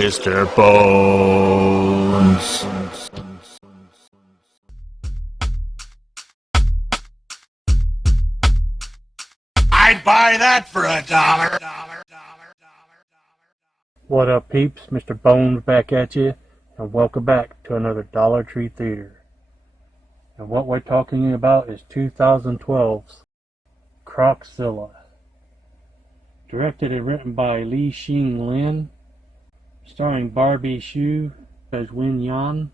Mr.Bones. I'd buy that for $1. What up, peeps? Mr. Bones back at you, and welcome back to another Dollar Tree Theater. And what we're talking about is 2012's Crocodile. Directed and written by Li Xing Lin, starring Barbie Xu as Wen Yan,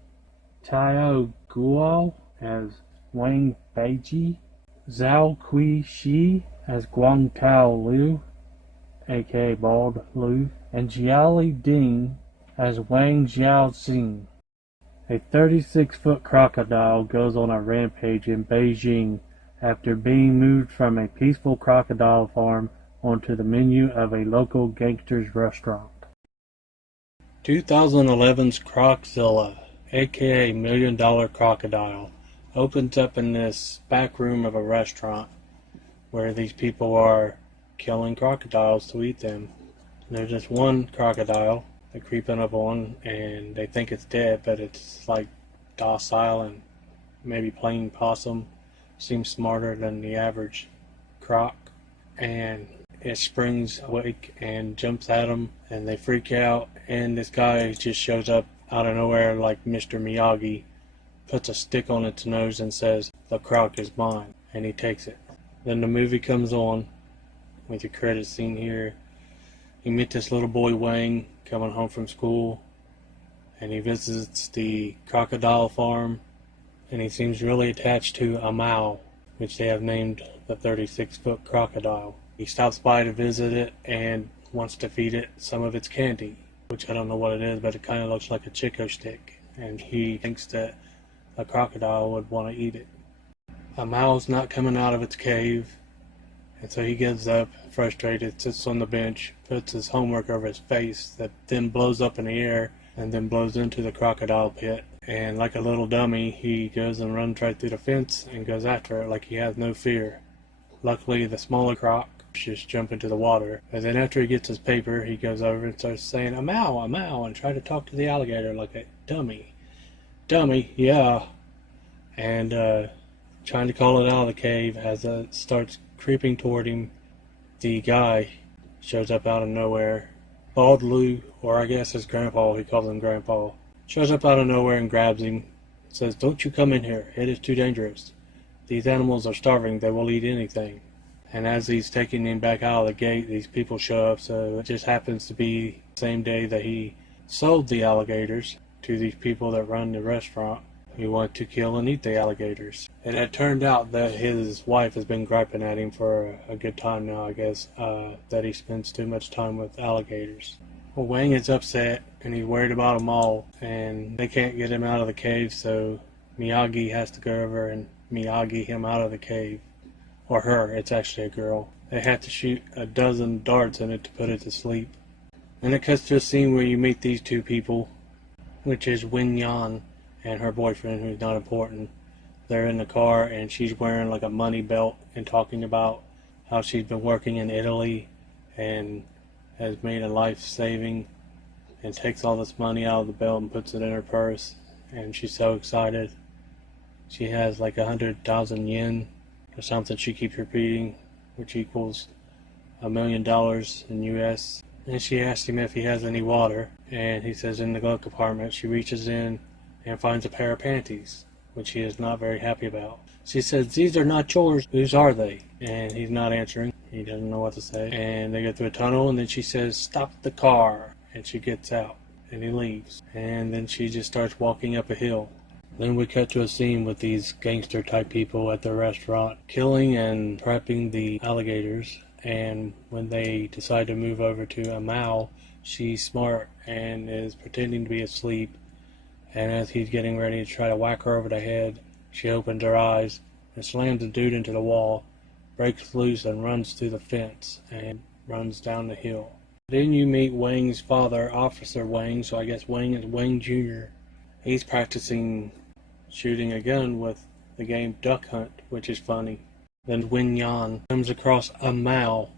Tao Guo as Wang Beiji, Zhao Kui Shi as Guang Tao Liu, aka Bald Liu, and Jiali Ding as Wang Xiaoxing. A 36-foot crocodile goes on a rampage in Beijing after being moved from a peaceful crocodile farm onto the menu of a local gangster's restaurant. 2011's Crocodile, aka $1 Million Crocodile, opens up in this back room of a restaurant where these people are killing crocodiles to eat them. There's just one crocodile they're creeping up on, and they think it's dead, but it's like docile and maybe playing possum. Seems smarter than the average croc, and it springs awake and jumps at them, and they freak out, and this guy just shows up out of nowhere like Mr. Miyagi, puts a stick on its nose and says, "The croc is mine," and he takes it. Then the movie comes on with your credits scene here. You meet this little boy Wang coming home from school, and he visits the crocodile farm, and he seems really attached to a Mao, which they have named the 36-foot crocodile. He stops by to visit it and wants to feed it some of its candy, which I don't know what it is, but it kind of looks like a Chico stick, and he thinks that a crocodile would want to eat it. A Mao's not coming out of its cave, and so he gives up, frustrated, sits on the bench, puts his homework over his face that then blows up in the air and then blows into the crocodile pit. And like a little dummy, he goes and runs right through the fence and goes after it like he has no fear. Luckily, the smaller croc just jump into the water. And then after he gets his paper, he goes over and starts saying, "A Mao, and try to talk to the alligator like a dummy. Dummy, yeah. And trying to call it out of the cave as it starts creeping toward him. The guy shows up out of nowhere. Bald Lou, or I guess his grandpa, he calls him Grandpa, shows up out of nowhere and grabs him. Says, "Don't you come in here. It is too dangerous. These animals are starving. They will eat anything." And as he's taking him back out of the gate, these people show up. So it just happens to be the same day that he sold the alligators to these people that run the restaurant who want to kill and eat the alligators. It had turned out that his wife has been griping at him for a good time now, I guess, that he spends too much time with alligators. Well, Wang is upset, and he's worried about them all, and they can't get him out of the cave, so Miyagi has to go over and Miyagi him out of the cave. Or her, it's actually a girl. They have to shoot a dozen darts in it to put it to sleep. And it cuts to a scene where you meet these two people, which is Wen Yan and her boyfriend, who's not important. They're in the car, and she's wearing like a money belt and talking about how she's been working in Italy and has made a life saving, and takes all this money out of the belt and puts it in her purse, and she's so excited. She has like 100,000 yen or something she keeps repeating, which equals $1 million in US. And she asks him if he has any water, and he says in the glove compartment. She reaches in and finds a pair of panties, which he is not very happy about. She says, "These are not yours. Whose are they?" And he's not answering. He doesn't know what to say. And they go through a tunnel, and then she says, "Stop the car." And she gets out, and he leaves. And then she just starts walking up a hill. Then we cut to a scene with these gangster type people at the restaurant, killing and trapping the alligators. And when they decide to move over to a Mao, she's smart and is pretending to be asleep. And as he's getting ready to try to whack her over the head, she opens her eyes and slams the dude into the wall, breaks loose and runs through the fence and runs down the hill. Then you meet Wang's father, Officer Wang, so I guess Wang is Wang Jr. He's practicing shooting a gun with the game Duck Hunt, which is funny. Then Wen Yan comes across a Mao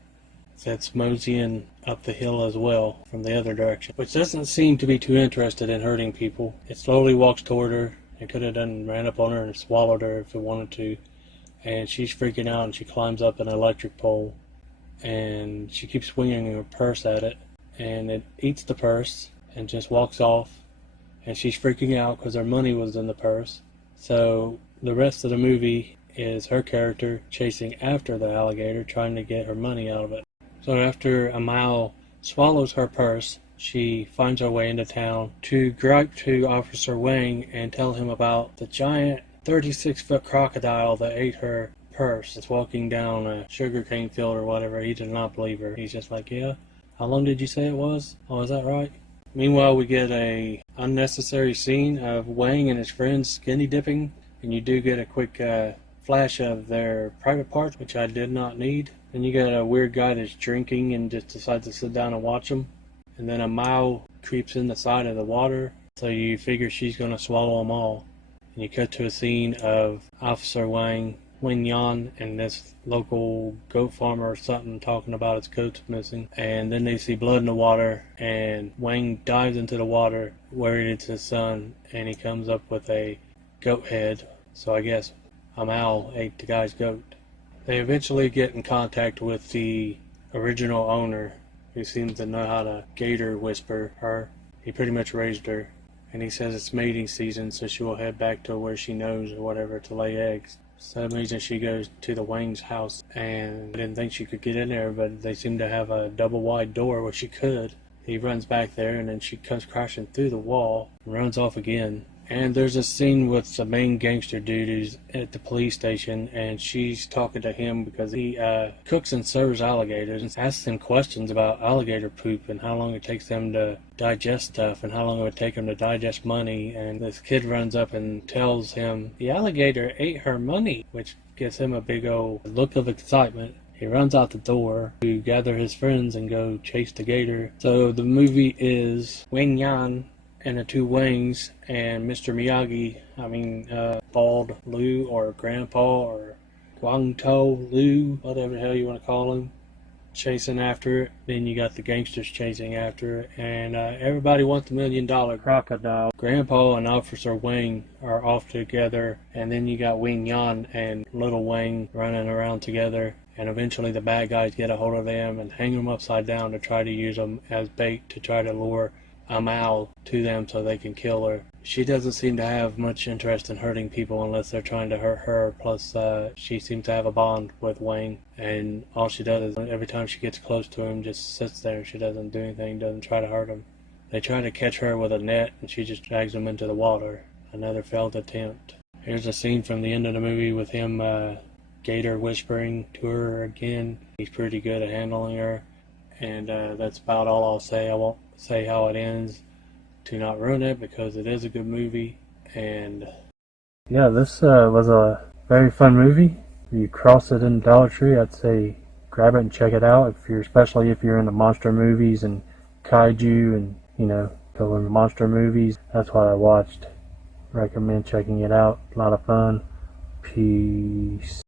that's moseying up the hill as well from the other direction, which doesn't seem to be too interested in hurting people. It slowly walks toward her. It could have done ran up on her and swallowed her if it wanted to. And she's freaking out, and she climbs up an electric pole, and she keeps swinging her purse at it, and it eats the purse and just walks off. And she's freaking out because her money was in the purse. So the rest of the movie is her character chasing after the alligator, trying to get her money out of it. So after Amal swallows her purse, she finds her way into town to gripe to Officer Wang and tell him about the giant 36-foot crocodile that ate her purse. It's walking down a sugarcane field or whatever. He does not believe her. He's just like, yeah, how long did you say it was? Oh, is that right? Meanwhile, we get a unnecessary scene of Wang and his friends skinny dipping, and you do get a quick flash of their private parts, which I did not need. Then you got a weird guy that's drinking and just decides to sit down and watch them. And then a Mao creeps in the side of the water, so you figure she's going to swallow them all. And you cut to a scene of Officer Wang Yan and this local goat farmer or something talking about his goats missing. And then they see blood in the water, and Wang dives into the water worried it's his son, and he comes up with a goat head. So I guess Amal ate the guy's goat. They eventually get in contact with the original owner, who seems to know how to gator whisper her. He pretty much raised her, and he says it's mating season, so she will head back to where she knows or whatever to lay eggs. So that means that she goes to the Wang's house, and I didn't think she could get in there, but they seem to have a double wide door where she could. He runs back there, and then she comes crashing through the wall and runs off again. And there's a scene with the main gangster dude who's at the police station, and she's talking to him because he cooks and serves alligators and asks him questions about alligator poop and how long it takes them to digest stuff and how long it would take them to digest money. And this kid runs up and tells him the alligator ate her money, which gives him a big old look of excitement. He runs out the door to gather his friends and go chase the gator. So the movie is Wang Yan and the two Wangs and Mr. Miyagi, Bald Lou or Grandpa or Guangtou Lou, whatever the hell you want to call him, chasing after it. Then you got the gangsters chasing after it, and everybody wants the $1 million crocodile. Grandpa and Officer Wang are off together, and then you got Wing Yan and Little Wang running around together, and eventually the bad guys get a hold of them and hang them upside down to try to use them as bait to try to lure Amal to them so they can kill her. She doesn't seem to have much interest in hurting people unless they're trying to hurt her, plus she seems to have a bond with Wang, and all she does is every time she gets close to him just sits there. She doesn't do anything, doesn't try to hurt him. They try to catch her with a net and she just drags them into the water. Another failed attempt. Here's a scene from the end of the movie with him gator whispering to her again. He's pretty good at handling her, and that's about all I'll say. I won't say how it ends to not ruin it because it is a good movie. And yeah, this was a very fun movie. If you cross it in Dollar Tree, I'd say grab it and check it out. Especially if you're into monster movies and kaiju and go into monster movies. That's what I watched. Recommend checking it out. A lot of fun. Peace.